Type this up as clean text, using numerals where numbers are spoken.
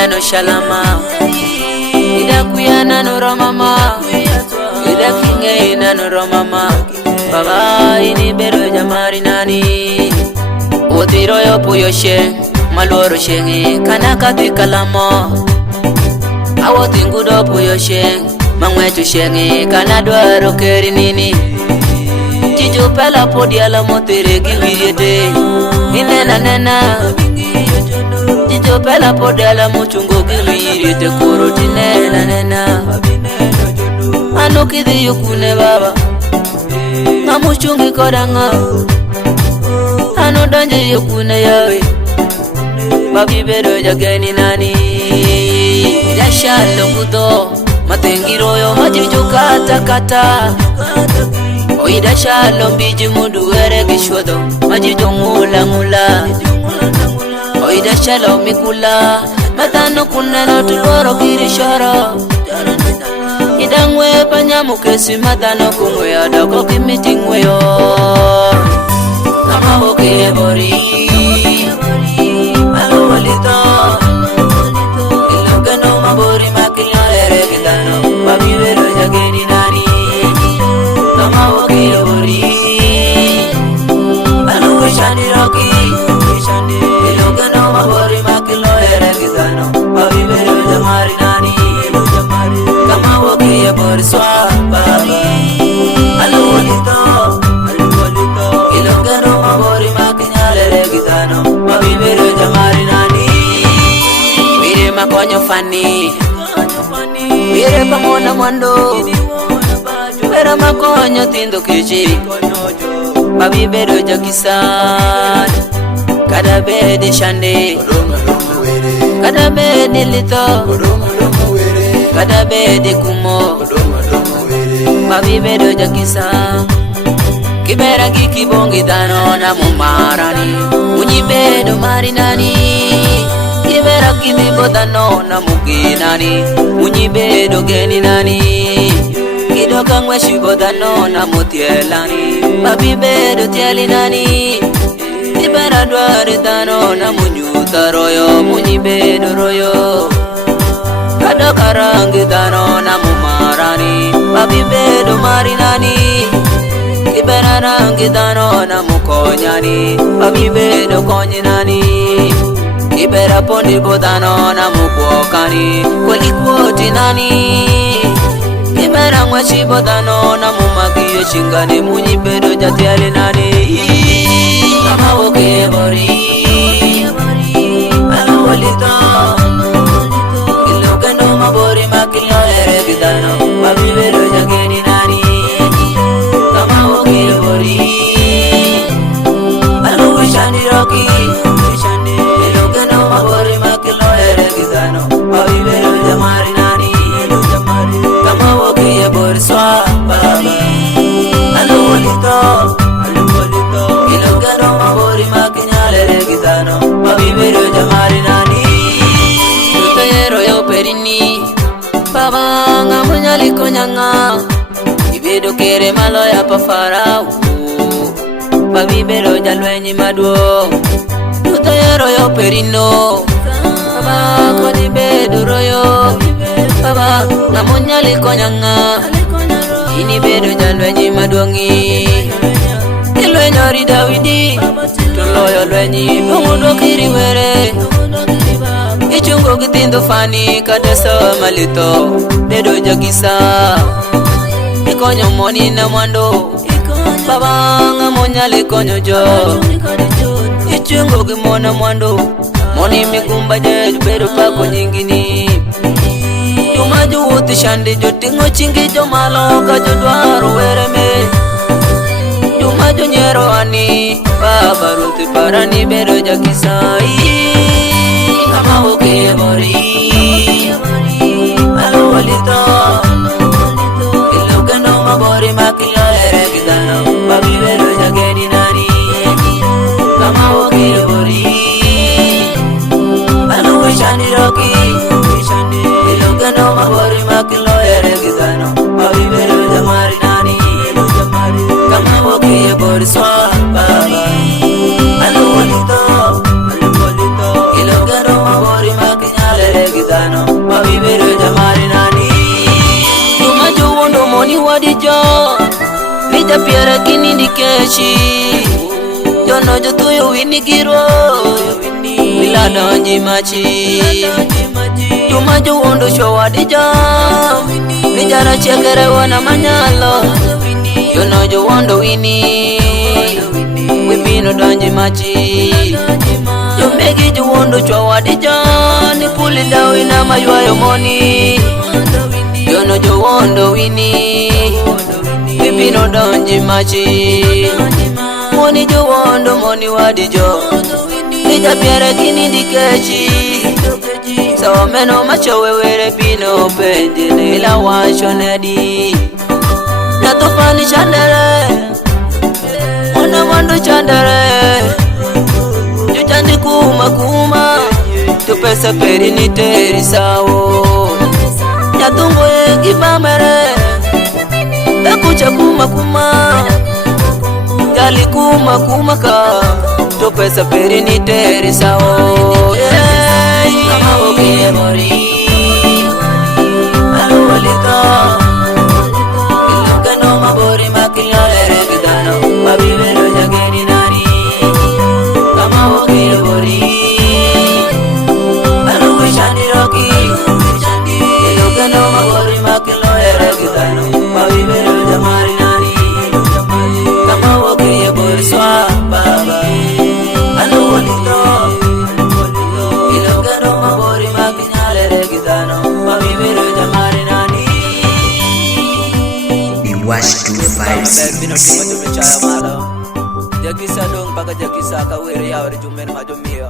nano shalama ida kuya nano romama ida kinge nano romama baba ini bedo jamari nani otiro yo puyoshe maloro shengi kanaka tikalamo awoti ngudo puyoshe mangwetu shengi kanadwaro keri nini chicho pela podi ala motere giwiyete inena nena chicho pela podi ala mochungo giwiyete koroti nena nena ano kidi yukune baba ngamuchungi kodanga ano danje yukune yawe babi bedo jageni nani yashalo kudo matengiro yo majijo kata kata oida shalo mbiji mudu ere gishodo majijo ngula ngula oida shalo mikula matano kuneno tuloro kirishoro idangwe panyamu kesi matano kungwe adoko kimitingwe yo kama boke bori alo walito ilogano mabori makilo ere gitano babi vero jageni nani kama boke bori alo wishani roki ilogano mabori makilo ere gitano babi vero jamari nani kama boke bori swa baba alo walito ilogano mabori makilo ere gitano babi vero jamari nani mire makonyo fani mire pamona mwando mire makonyo tindo kichi babi bedo jakisan kada bede shande kada bede lito kada bede kumo babi bedo jakisan kibera kikibongi dano na mumarani unyibedo marinani kibera kimibodano na muginani unyibedo geni nani kidoka ngweshibodano na mutielani babi bedo tieli nani kibera dwari dano na munyuta royo munyibedo royo kadoka rangi dano na mumarani babi bedo marinani kibera rangi dano na mukonyani babi bedo konyinani kibera pondi bodano na mubokani kweli kwoti nani kibera ngweshi bodano na mumagiyo chingani munyi bedo jatiali nani kama boke bori alo walito ilogano mabori makilo ere gidano babi bedo jageni nani kama boke bori alo wishani roki ilogano mabori makilo ere gidano babi bedo jamari nani kama boke bori swa baba alo walito ilogano mabori makilo ere gidano babi bedo jamari nani tutayero yo perini baba ngamunyali konyanga ibedo kere malo ya pafarau babi bedo jalwenyi maduo tutayero yo perino baba kodi bedo royo baba ngamunyali konyanga ini bedo jalwenyi maduongi ilwenyori Dawidi tuloyo lwenyi bongudo kiriwere ichungo gitindo fani kadeso malito bedo jagisa ikonyo moni na mwando baba ngamunyali konyo jo ichungo gimona mwando moni migumba je bedo pako nyingini jumaju uti shandi jotingo chingi jo malo ka jodwaro wereme jumaju nyero ani baba ruti parani bedo jakisai kama boke bori alo walito ilogano mabori makilo ere gidano babi bedo jageni nani kama boke bori alo wishani roki ilogano mabori makilo ere gidano babi bedo jamari nani kama boke bori swa baba alo walito ilogano mabori makilo ere Nija piara kinindi keshi Jono jotuyo wini giro Bila donji machi Tuma juwondo showadi jam Nijara chekere wana manyalo Jono juwondo wini Wibino donji machi Jomegi juwondo showadi jam Nipuli dawi na maywayo moni Jono juwondo wini Wibino donji machi Moni juwondo moni wadijo Nija piara kinindi kechi Sawa meno macho wewere bino penje Nila washo nedi Natufani chandere Mona wando chandere Jujandi kuma kuma Tupesa peri ni teri sawo Nyatungo yegi bamere Takucha kuma kuma Gali kuma kuma ka Tupesa peri ni teri sawo Kama wokiye mori Aluwalika Iluka no mabori makilolere gidano Mabibero jageni nani Kama wokiye mori Aluwishani roki Iluka no mabori makilolere gidano Mabibero jamari nani Kama wokiye mori swa baba Aluwalika Wash 256 Jakisa dong paka jakisa kawiri ya ori jumen majomia